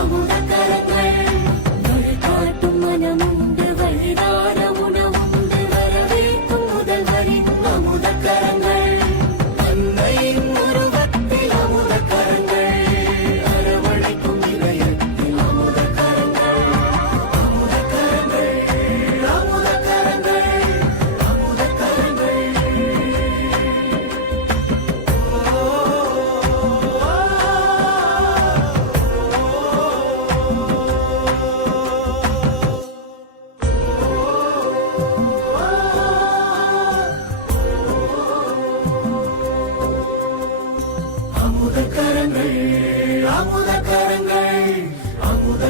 Vamos அமுத கரங்கள் அமுத